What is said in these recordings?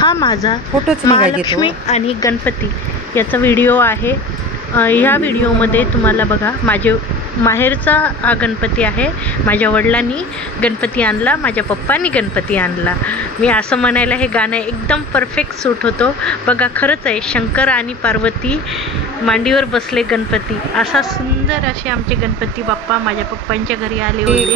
हा माझा महालक्ष्मी आणि गणपती याचा व्हिडिओ आहे। ह्या व्हिडिओमध्ये तुम्हाला बघा माझे माहेरचा हा गणपती आहे। माझ्या वडिलांनी गणपती आणला, माझ्या पप्पांनी गणपती आणला। मी असं म्हणायला हे गाणं एकदम परफेक्ट सूट होतो। बघा खरंच आहे, शंकर आणि पार्वती मांडीवर बसले गणपती। असा सुंदर असे आमचे गणपती बाप्पा माझ्या पप्पांच्या घरी आले होते।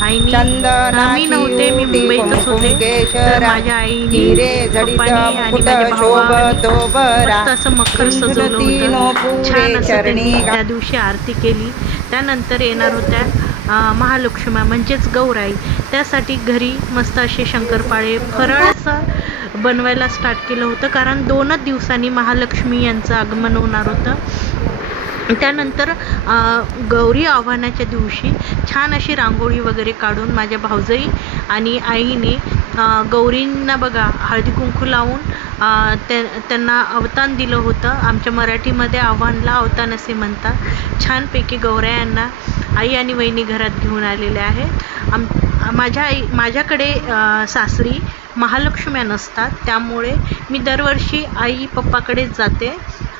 आम्ही नव्हते, मी मुंबईतच होते। तर माझ्या आईने पप्पांनी आणि माझ्या भावाने असं मकर सजवलं होतं। छान असं त्यांनी त्या दिवशी आरती केली। त्यानंतर येणार होत्या महालक्ष्मी म्हणजेच गौराई। त्यासाठी घरी मस्त असे शंकरपाळे फराळाचं बनवायला स्टार्ट केलं होतं, कारण 2 दिवसांनी महालक्ष्मी यांचं आगमन होणार होतं। त्यानंतर गौरी आव्हानाच्या दिवशी छान अशी रांगोळी वगैरे काढून माझ्या भाऊजाई आणि आईने गौरींना बघा हळदी कुंकू लावून त्यांना अवतान दिलं होतं। आमच्या मराठीमध्ये आव्हानला अवतान असे म्हणतात। छानपैकी गौरायांना आई आणि वहिनी घरात घेऊन आलेल्या आहेत। माझ्याकडे सासरी महालक्ष्म्या नसतात, त्यामुळे मी दरवर्षी आई पप्पाकडेच जाते।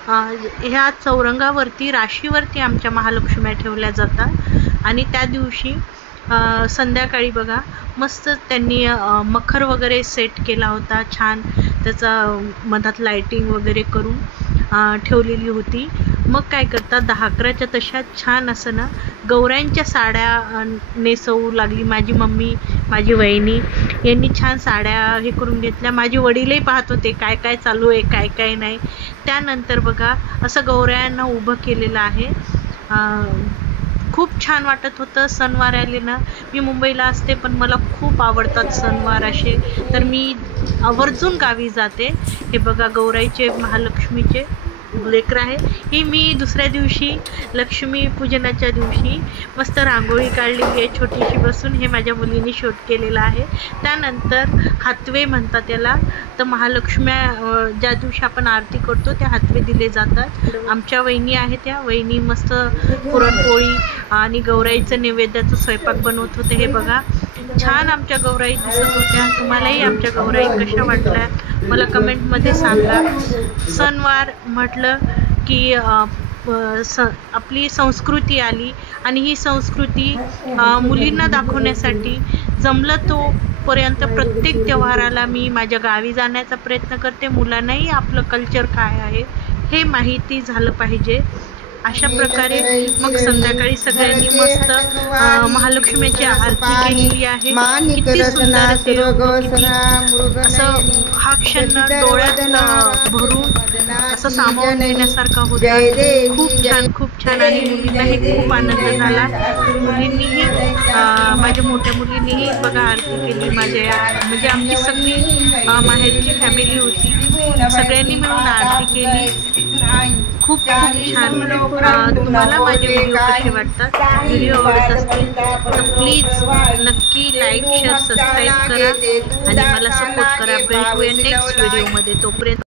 ह्या चौरंगावरती राशीवरती आमच्या महालक्ष्म्या ठेवल्या जातात आणि त्या दिवशी संध्याकाळी बघा मस्त त्यांनी मखर वगैरे सेट केला होता। छान त्याचा मधात लाइटिंग वगैरे करून ठेवलेली होती। मग काय करतात 10-11च्या तशा छान असं ना गौरांच्या साड्या नेसवू लागली माझी मम्मी, माझी वहिनी यांनी छान साड्या हे करून घेतल्या। माझे वडीलही पाहत होते काय काय चालू आहे, काय काय नाही। त्यानंतर बघा असं गौरायांना उभं केलेलं आहे। खूप छान वाटत होतं। सणवार आले ना, मी मुंबईला असते पण मला खूप आवडतात सणवार असे, तर मी आवर्जून गावी जाते। हे बघा गौराईचे महालक्ष्मीचे लेकरं आहे। ही मी दुसऱ्या दिवशी लक्ष्मी पूजनाच्या दिवशी मस्त रांगोळी काढलेली आहे छोटीशी बसून। हे माझ्या मुलीने शूट केलेलं आहे। त्यानंतर हातवे म्हणतात त्याला, तर महालक्ष्म्या ज्या दिवशी आपण आरती करतो त्या हातवे दिले जातात। आमच्या वहिनी आहे, त्या वहिनी मस्त पुरणपोळी आणि गौराईचं नैवेद्याचं स्वयंपाक बनवत होते। हे बघा छान आमच्या गौराई दिसत होत्या। तुम्हालाही आमच्या गौराई कशा वाटल्या मला कमेंटमध्ये सांगा। सणवार म्हटलं की आपली संस्कृती आली आणि ही संस्कृती मुलींना दाखवण्यासाठी जमलं तोपर्यंत प्रत्येक त्योहाराला मी माझ्या गावी जाण्याचा प्रयत्न करते। मुलांनाही आपलं कल्चर काय आहे हे माहिती झालं पाहिजे। अशा प्रकारे मग संध्याकाळी सगळ्यांनी मस्त महालक्ष्मीची आरती केलेली आहे। किती सुंदर ते असं हा क्षण डोळ्यात भरून असं सामावून घेण्यासारखा होता। खूप छान आणि मुलींनाही खूप आनंद झाला। मुलींनीही माझ्या मोठ्या मुलींनीही बघा आरती केली। म्हणजे आमची सगळी माहेरची फॅमिली होती, सगळ्यांनी मिळून आरती केली। खूप छान। तुम्हाला माझे व्हिडिओ कसे वाटतात, व्हिडिओ आवडत असतील तर प्लीज नक्की लाईक, शेअर, सबस्क्राईब करा आणि मला सपोर्ट करा। भेटूया नेक्स्ट व्हिडिओमध्ये, तोपर्यंत